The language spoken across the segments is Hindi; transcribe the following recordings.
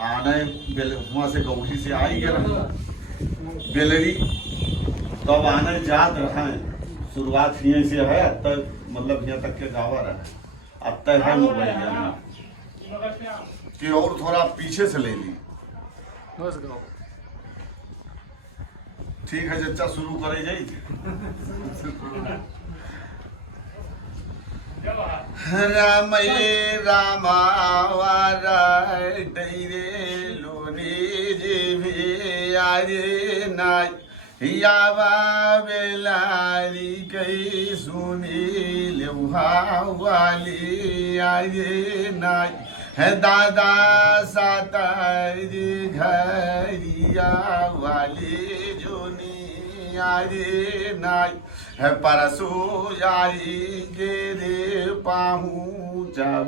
आने वहाँ से गौरी से आई गए बेलरी, तो अब आने जात रहे। शुरुआत यहीं से है, अब तक मतलब यहाँ तक के गावा रहे, अब तक है मोबाइल कि और थोड़ा पीछे से ले ली। ठीक है चचा, शुरू करे जाइए। राम रे लोनी जी आरे नाई यावा बेलारी कई सुनी लेहा वाली आरे नाई है दादा सातारी घरिया वाली जोनी आरे नाई है परसो यारी गे पाहू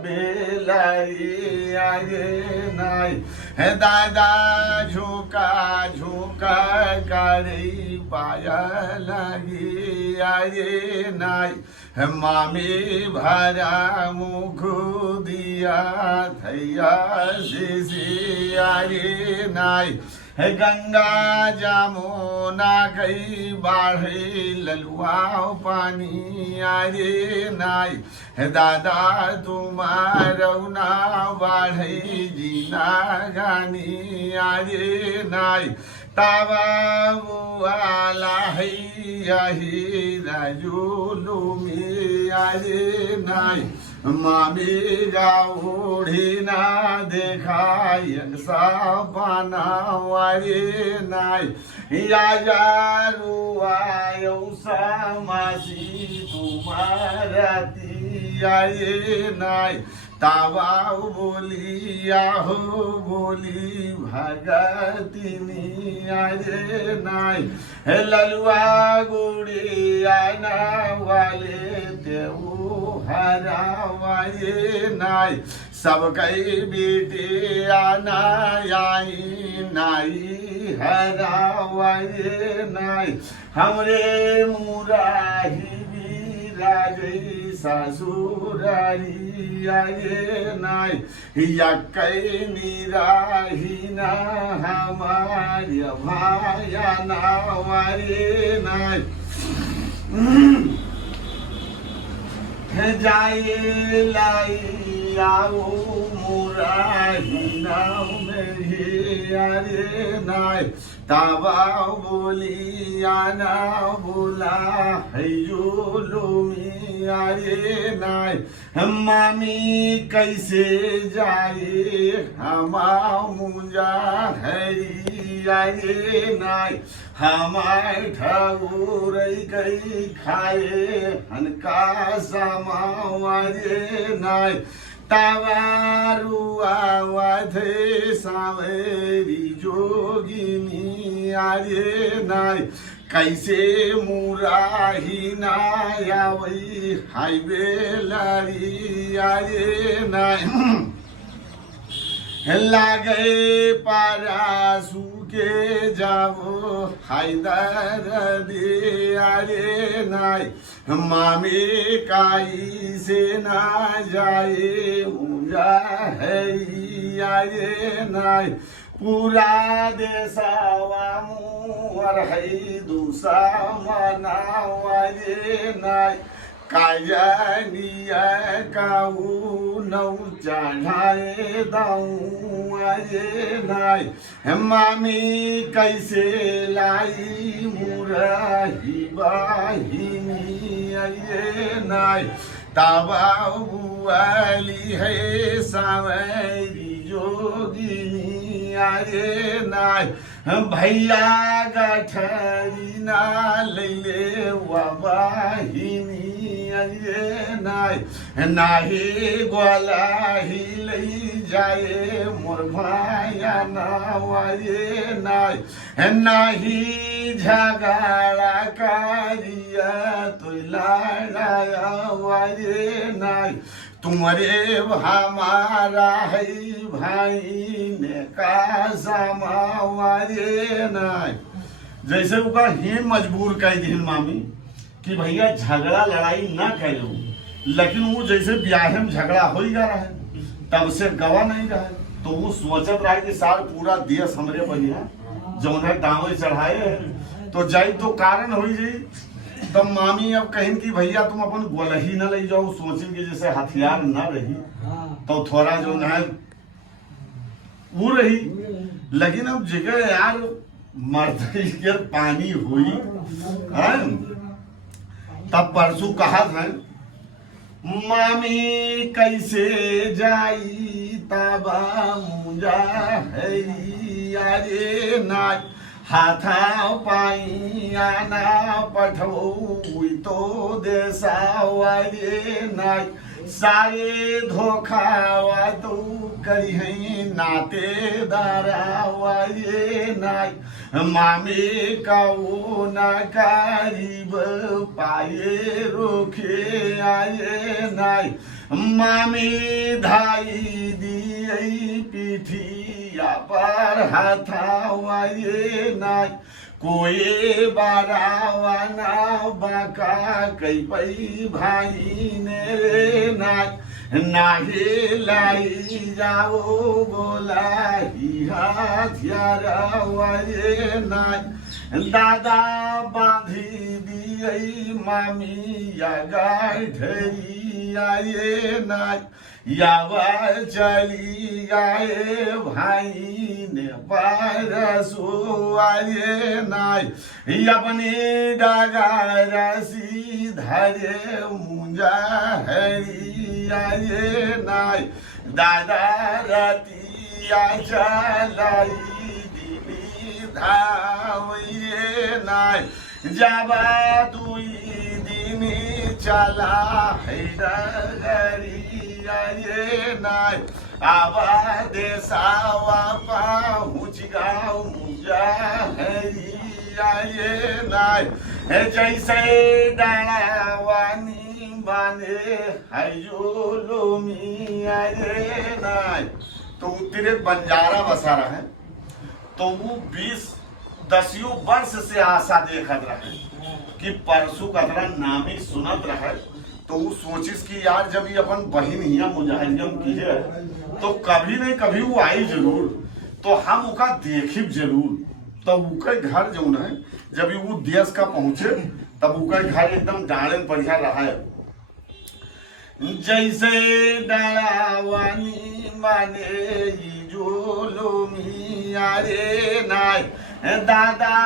बेलाई आगे नाई है दादा झोंका झोंका करे पाया लगी आगे नाई है मामी भरा मुख दिया थैया से आगे नाई है गंगा जामुना कई बाढ़े ललुआ पानी आरे नाई है दादा तुम्हारा ना बाढ़े जीना गानी आरे नाई तावा वाला है यही राजूलू में आरे नाई मामी गाऊढ़ी ना देखा यंसा पाना वारे नाई या रुआयो समासी तुम्हारा आये नाई तावा बोलिया हो बोली भगतिनी आये नाई है ललुआ गुड़िया ना वाले देऊ हरा वाये नाई सब कई बेटे आना आई नाई हरा वाये नाई हमरे मुराही राजे ससुरारी आये नाई या कई निराही ना हमारी भाया ना वारे नाई जाए लाई आओ मुराही नाव में ही आरे नाई तावा बोली आना बोला है जो लोमी आरे नाई मामी कैसे जाए हमा मुंजा हरी आरे नाई हमार ठाकुर गई खाए हनका समारे नाई तावारुआ वाधे सावेरी जोगिनी आरे नाई कैसे मुराही नाया वही हाईवे लारी आरे नाई लागे पारासू के जाओ हैदर दे आरे नाई मामी काई से ना जाए मुझा है आरे नाई पूरा देशवा मुहर है दूसा मना वाले नाई कायनिया काऊ नौ चढ़ाए दाऊ आये नाई मामी कैसे लाई मुराही बाहिनी आये नाई तावा बुआली है सावरी जोगिनी आये नाई भैया गठरी ना ले वाहिनी आये नाई नाही ग्वाला ही लई जाए मोर भाया ना वाये नाई नाही झगड़ा कारिया तो लड़ाया वाये नाई तुम्हारे हमारा है भाई ने का समावारे नाई जैसे ओका ही मजबूर कर दिल मामी कि भैया झगड़ा लड़ाई ना करो, लेकिन वो जैसे ब्याह में झगड़ा हो ही जा रहा है तब से गवा नहीं रहा है। तो वो सोचत रहा कि साल पूरा देश हमरे बढ़िया जौन है दावे चढ़ाए है, तो जाई तो कारण हो जी। तब मामी अब कहीं कि भैया तुम अपन गोलही न ले जाओ, सोचिन कि जैसे हथियार न रही तो थोड़ा जो है वो रही। लेकिन अब जगह यार मर्द के पानी हुई है। तब परसों कहा था मामी कैसे जाई तबा मुंजा है यारे नाय हाथा पाई आना पठो तो देसावारे नाय सारे धोखा तो करी है नातेदारा वाये नाय मामे का वो ना करीब पाए रोखे आये नाय मामी धाई दिए पीठिया पर हाथा वाये नाय कोई बारावाना बाका कई पई भाई ने नाहे लाई जाओ बोला ही हथियारा वाये नाय दादा बांधी दिए मामी या गाय ढरी आये नाय यावा चली गाए भाई ने पारसो आये नाय अपने डागा रसी धरे मुंजा हरी आये नाय दादा रतिया चलाई दिली धावे नाय जाबा दुई दिन चला है डगरी आये नाय आवा देसावा पहुँच गाँव मुझा हरी आये नाय जैसे डालावानी बाने है जो लोमी आये नाय। तो तेरे बंजारा बसा रहा है, तो वो 10 वर्ष से आशा देखत रहे कि परसों कतरा नामी सुनत रहे। तो वो सोचिस कि यार जब ये अपन बहन हिया मुजाहिदम की है तो कभी नहीं कभी वो आई जरूर, तो हम उका देखिब जरूर। तो उका घर जो है जब वो देश का पहुंचे तब उका घर एकदम डालन बढ़िया रहा है। जैसे डालावानी माने जो लोमी आरे नाय दादा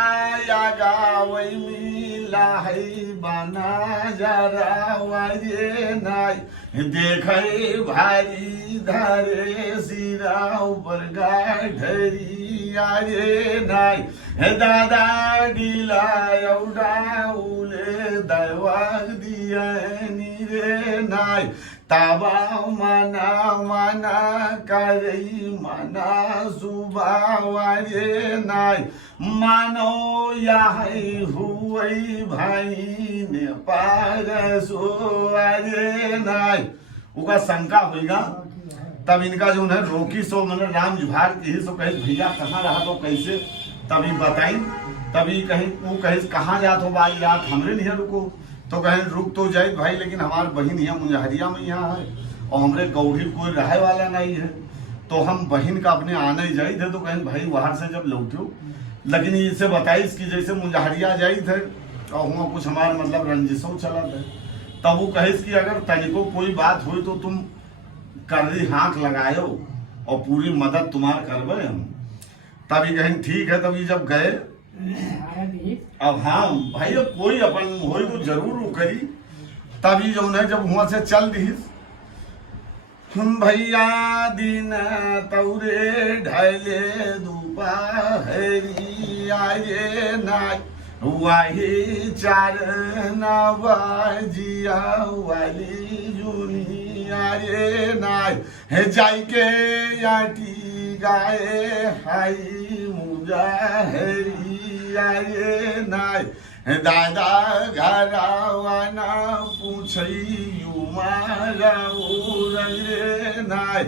या गावई मिला है बना जरा वाये नाय देखे भारी धरे सिरा ऊपर गाय ढरी आये नाय दादा डीला उले दवाग दिया नीरे नाय ताबा मना मना करई मना सुबावारे नाय मानो यही हुई भाई ने पारसो आरे नाय। उका शंका होगा तब इनका जो है रोकी सो मतलब राम जुहार की सो कहे भैया कहाँ रहा तो कैसे तभी बताई। तभी कहीं वो कहे कहाँ जात हो भाई रात हमरे नहीं रुको, तो कहें रुक तो जाए भाई लेकिन हमारे बहन यहाँ मुजहरिया में यहाँ है और हमरे गौरी कोई रहे वाला नहीं है, तो हम बहन का अपने आने जाए थे। तो कहें भाई वहाँ से जब लौटो लेकिन इसे बताइस कि जैसे मुजहरिया जाए थे और वहाँ कुछ हमारे मतलब रंजिशों चला था। तब वो कहिस कि अगर तनिको कोई बात हुई तो तुम कर्री हाथ लगायो और पूरी मदद तुम्हार करबे हम। तभी कहें ठीक है। तभी जब गए अब हाँ भाई अब कोई अपन हो तो जरूर वो करी। तभी जो है जब वहां से चल दी भैया दिन तौरे ढले दोपहरी आये नाय वाही चार नवाजिया वाली जुनी आये नाय जाई के याटी गाए हाई मुजाहरी आये नाय दादा घरावाना पूछई मारा रे नाय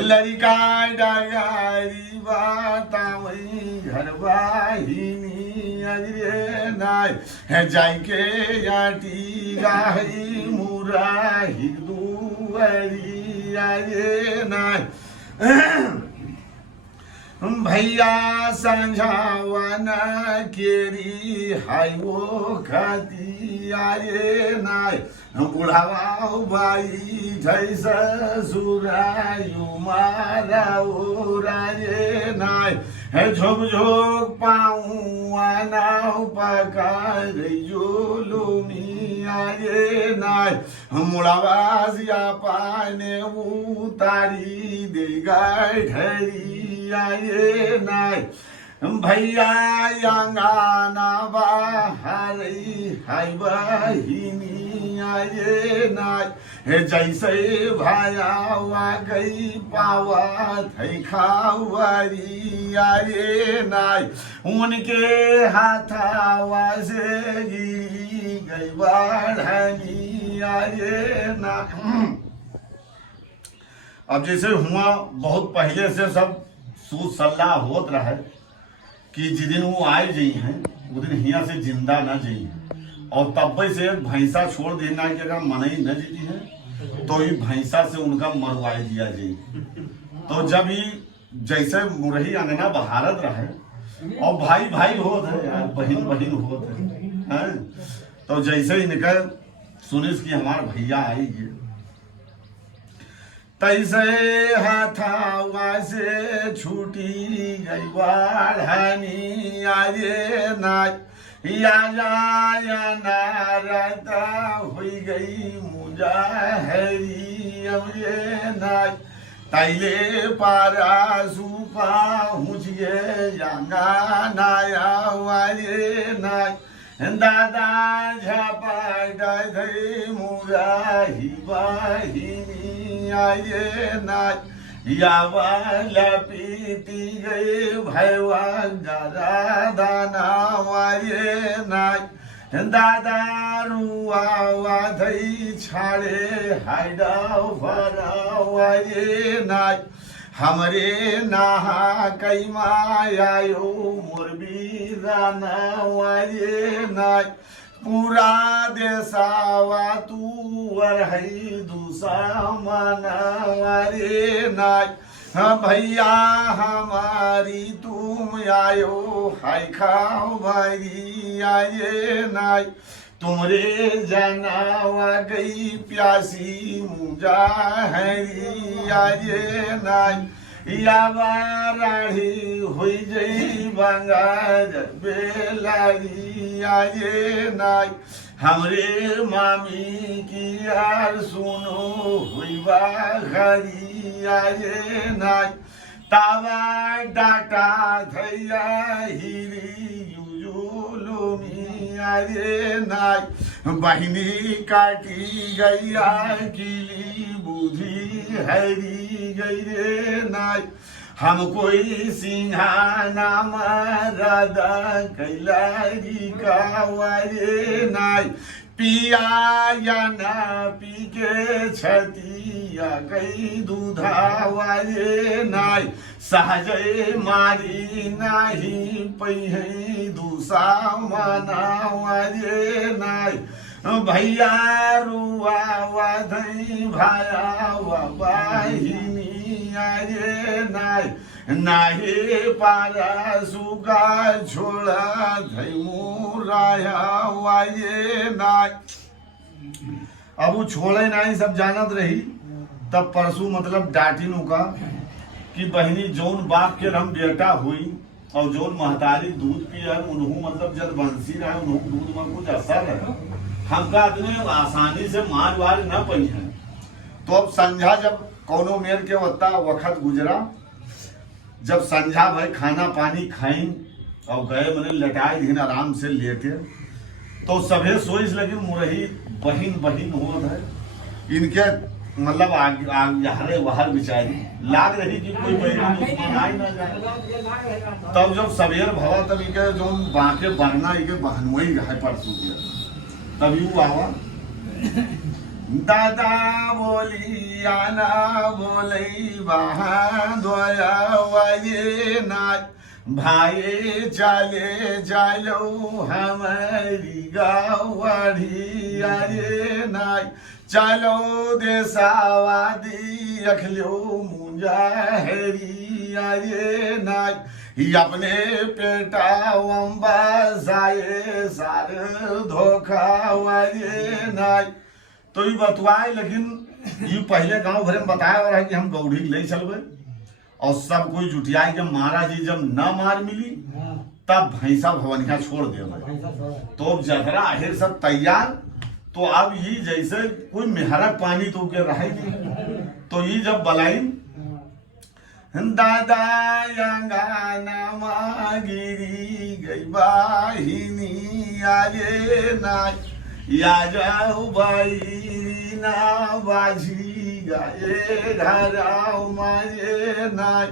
लड़का डगारी बातावई घर बाहिनी अरे नाय जाई के याटी गाही मुरा ही दुआरी आये नाय भैया संझावन केरी हाय वो खाती आये नाय बुढ़ावा बाई जैसा सुरायु मारा ओ राये नाय है झोक झोक पाऊँ आनाव पकार जो लुमी आये नाय मुड़ावास या पाने उतारी दे गाय ढरी आये नाय भैया यांगाना बाहरी हाय बहिनी आये नाय हे जैसे भाया गई पावा थई खावारी आये नाय उनके हाथावा से गिरी गई बाढ़नी आये नाय। अब जैसे हुआ बहुत पहले से सब सूद सल्लाह होत रहा कि जिस दिन वो आए जी हैं वो दिन हिया से जिंदा न जी हैं और तब से भैंसा छोड़ देना कि अगर मनई न जीती है तो ये भैंसा से उनका मरवाई दिया जाए। तो जब ही जैसे मुरही अंगना बहारत रहे और भाई भाई होत है यार बहन बहन होत है तो जैसे ही निकल सुनिस कि हमार भैया आएगी तैसे हाथावा से छूटी गई बाढ़नी आये नाच या नारता हुई गई मुजाहरी अब ये नाच तैले पारा सुपा हुच गे यांगा नाया वाये नाच दादा झापा डाय मुराही बाहिनी आये नाच यावाला पीती गए भैवा दादा दाना वाये नाच दादा रुआ धई छाड़े हाइडा भरा वाये नाच हमरे नहा कई मायायो मुरबी राना वाये नाच पूरा देसावा तू वरहई दूसा माना वारे नाच भैया हमारी तुम आयो हाय खाओ भाई आये नाच तुमरे जनावा गई प्यासी मुजाहरी आये नाच यावा राढ़ी हुई जई बंगार बेलारी आये नाच हमरे मामी की यार सुनो हुई बाघरी आये नाच तावा डाटा धैया हिरी युजुलुमी आये नाच बहिनी काटी गैया किली बुद्धि हरी गई रे नाच हम कोई सिंहाना राधा कैलारी का वाये नाच पिया या ना पी के छतिया कई दूधा वाये नाच सहजय मारी नाही पही दूसा माना वाये नाच भैया रुआ वाधई भाया वाहिनी आये नाय नाहे पारा सुगा छोड़ा धई मुराया वाये नाय। अब वो छोड़े नहीं सब जानत रही तब परसों मतलब डाटिनु का कि बहनी जौन बाप के हम बेटा हुई और जौन महतारी दूध पिया उन्हों मतलब जब बंसी रहे उन्हों दूध में कुछ असर है हमका इतने आसानी से मार वार न पई है। तो अब संझा जब कोनो मेर के वत्ता वक्त गुजरा जब संझा भाई खाना पानी खाई और गए मैंने लटाए दिन आराम से लेटे तो सभे सोच लगी मुरही बहिन बहिन हो है इनके मतलब आगे वहार बिचारी लाग रही कि कोई बहन आई ना जाए। तब जब सवेर भवा तब इनके जो बाके बरना इनके बहनोई है परसों गया तभी वो आवा दादा बोली आना बोली बहा दोया वाये नाच भाई चाले चालो हमारी गावाड़ी आये नाच चलो देसावादी रखलो मुजाहरी आये नाय अपने पेटा वंबा जाए सार धोखा वाये नाय। तो ये बतवाए, लेकिन ये पहले गांव भर में बताया हो रहा है कि हम गौड़ी ले चलबे और सब कोई जुटियाई के महाराज जी जब न मार मिली तब भैंसा भवनिया छोड़ दे। तो जतरा आखिर सब तैयार, तो अब ये जैसे कोई मेहरक पानी तो के रहे तो ये जब बलाई दादा अंगाना गिरी गई बाहिनी आये नाय या जाऊ बाई ना बाजी गाये घराऊ माये नाय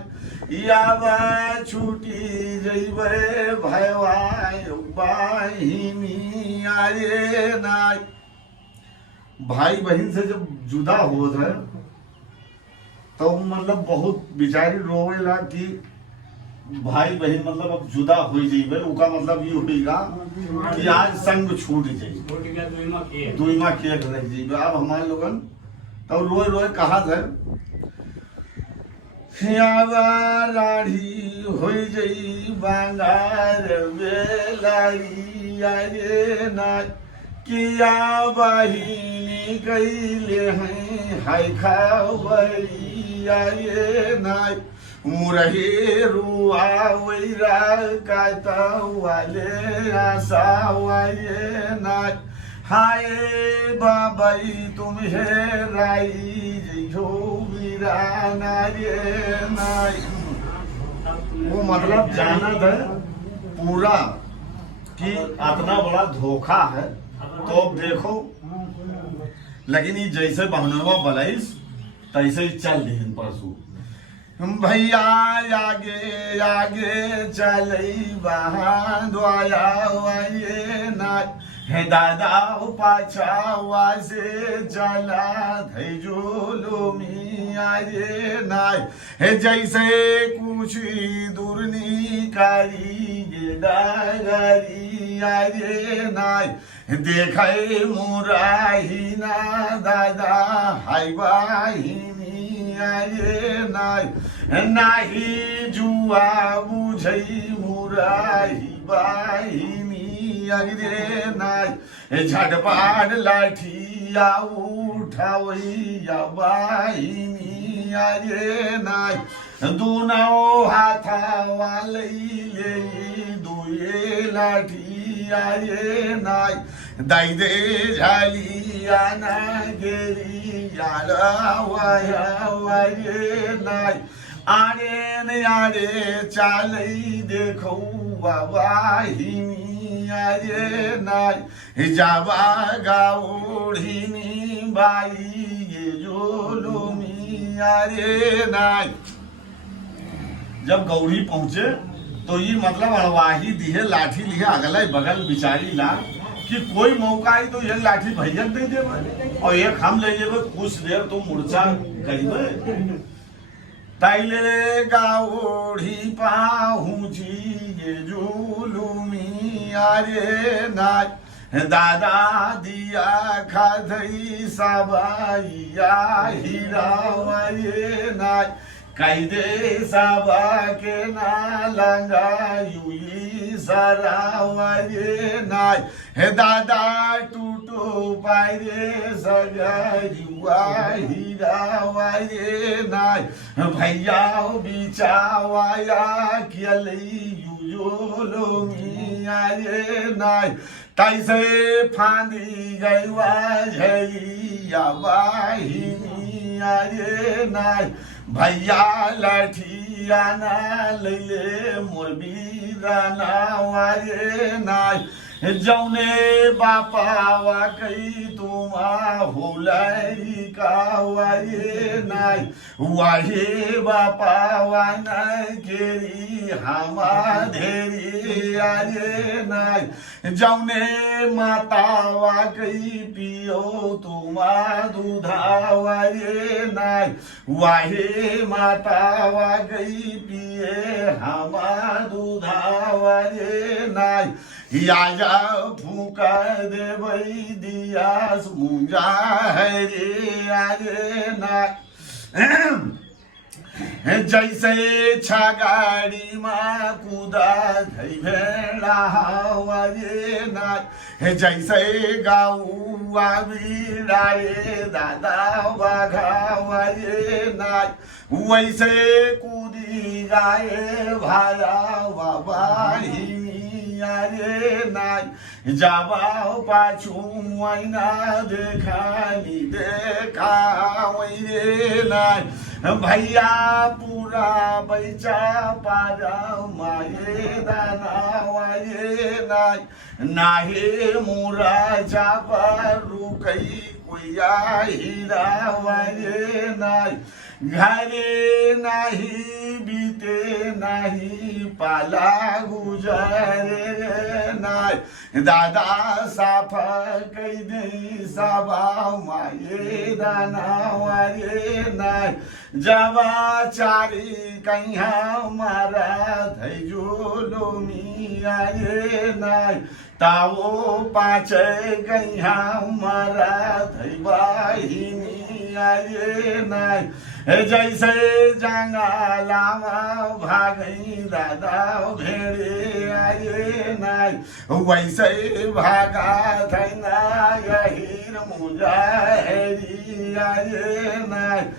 या बा छूटी जइबे भयवाय बाहिनी आये नाय। भाई बहन से जब जुदा होत है तो मतलब बहुत बेचारी रोवेला कि भाई बहन मतलब अब जुदा हो जाइबे, उका मतलब ये होगा कि आज संग छूट जाइए, दुईमा के रह जाइबे। अब हमारे लोगन तब रोए रोए कहा था राढ़ी हो जाई बांगार बेलारी आये नाय किया बहिनी कैले हैं हाय खावरी आये नाय मुरहे रुआ वैरा काता वाले आशा वाये नाय हाय बाबाई तुम्हें राई जो वीरा नाये नाय। वो मतलब जाना था पूरा कि इतना बड़ा धोखा है। तो अब देखो, लेकिन ये जैसे बहनवा बलाइस तैसे ही चल रही परसों भैया आगे आगे चलई बहान द्वाया वाये नाय हे दादा पाछा वासे चला थे जो लोमी आये नाय हे जैसे कुछ दूरनी कारी डागारी आये नाय देखे मुराही ना दादा हाय बाहिनी आये नाय नाही जुआ बुझई मुराही बाहिनी अगरे नाय झटपाट लाठी या उठावई या बाहिनी आये नाय दोनों हाथा वालई ले दुए लाठी आये नाय दाई दे झाली आना गेरी याला वाया वाये नाय आरे न आरे चालई देखो वाहिनी आये नाय जावा गाओढ़िनी बाई ये जो लोमी आये नाय। जब गौरी पहुंचे तो ये मतलब अड़वाही दिए लाठी लिए अगल बगल बिचारी ला कि कोई मौका आई तो ये लाठी भैया दे देवे और एक हम ले जेबे कुछ देर तो मूर्छा करीबे ताइले गाओढ़ी पाहुची ये जुलुमी आरे नाय दादा दिया खाधई साबाइया हीरा वाये नाय कैदे साबा के ना लंगा युई सारा वाये नाय हे दादा टूटो पायरे सगा युआ हीरा वाये नाय भैया बीचा वाया कियलई युजो लोमी आये नाय तैसे फांदी गईवा झैया वाहिनी आये नाय भैया लाठी आना ले मोर बीराना वाये नाय जौने बापा वाकई तुमा होलाई का वाये नाय वाहे बापा वाना केरी हमा धेरी आये नाय जौने माता वाकई पियो तुमा दूधा वाये नाय वाहे माता वाकई पिए हमा दूधा वाये नाय आजा फूका देवई दिया मुंजा है रे आगे ना जैसे छगाड़ी माँ कूदा धई भेड़ा हवारे ना जैसे गाऊआ बिराए दादा बाघावारे ना वैसे कूदी गाए भाया बाबा रे नाय जाबाओ पाछू मैना देखानी देखा रे नाय भैया पूरा बैचा पारा माये दाना वाये नाय नाहे मोरा चापा रुकई कोया हीरा वाये नाय घरे नाही बीते नाही पाला गुजरे नाय दादा साफा कई दे साबा माये दाना वाये नाय जवा चारी कन्या मारा धैजो लोमी आये नाय तावो पाचे कन्या मारा धैबाहिनी आये नाय जैसे जंगलावा भागई दादा भेड़े आये नाय वैसे भागा थैना यही मुजा हेरी आये नाय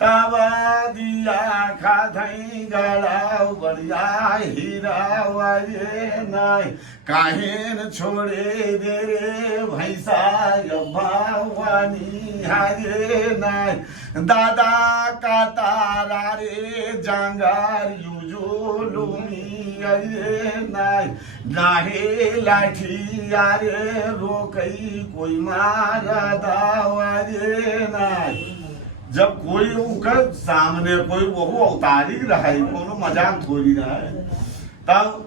तवा दिया खाधई गड़ा बढ़िया हीरा वाये नाय काहेन छोड़े दे रे भैंसा भवानी हारे नाय दादा का तारा रे जंगार यूजो लुमी अरे नाय नाहे लाठी यारे रोकई कोई मारा दावारे नाय जब कोई उनकर सामने कोई वो अवतारी रहा है कोनो मजाक थोड़ी रहा है तब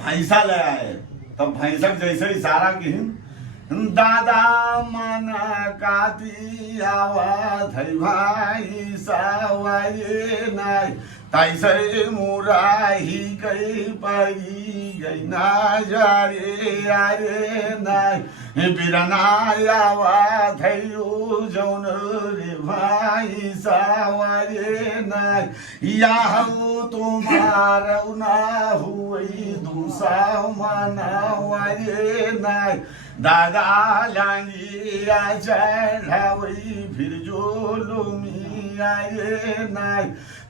भैंसा ले आए तब भैंसक जैसे इशारा की दादा माना काती आवा धई भाई सावाये नाय तैसे मुराही कई परी गई ना जारे आरे नाय बिरनायावा धैयो जौन रे भाई सावारे नाय याहू तुम्हारा ना हुई दूसा माना वारे नाय दादा लांगी आ चढ़ावई फिर जो लुमी आये नाय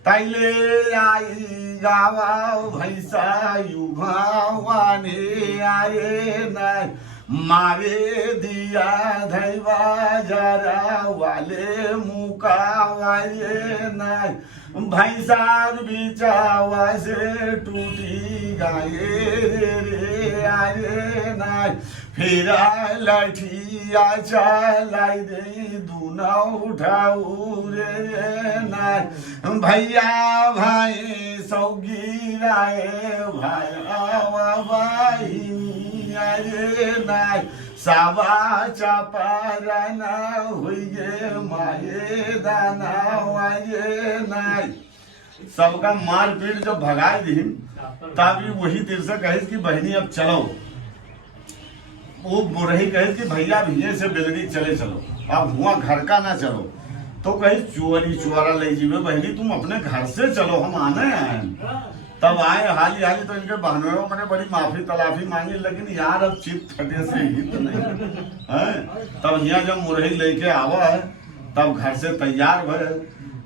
तैले आई गावा भैंसा युभावाने आये नाय मारे दिया धैवा जरा वाले मुका वाये नाय भैंसार बिचावा से टूटी गाये रे आये नाय फिरा लठिया चलाई दे दूना उठाऊ रे नाय भैया भाई सौगी राय भाया भाई आये नाय सावा चापारा ना हुई माये दाना वाये नाय सबका मार पीट जब भगाए दी तभी वही दिल से कहे कि बहनी अब चलो वो बुरही कहे कि भैया भैया से बेलनी चले चलो अब हुआ घर का ना चलो तो कहे चुअरी चुआरा ले जीवे बहनी तुम अपने घर से चलो हम आने आए तब आए हाली हाली तो इनके बहनों मैंने बड़ी माफी तलाफी मांगी लेकिन यार अब चित फटे से ही तो नहीं है तब यहाँ जब मुरही लेके आवा है तब घर से तैयार भरे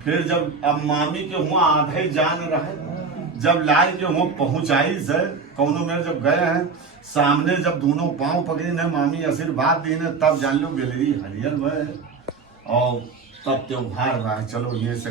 फिर जब अब मामी के हुआ आधे जान रहे जब लाई के हुआ पहुंचाई से कौनो में जब गए हैं सामने जब दोनों पांव पकड़ी ने मामी आशीर्वाद दी ने तब जान लो बेलरी हरियर भय और तब त्योहार रहा चलो ये से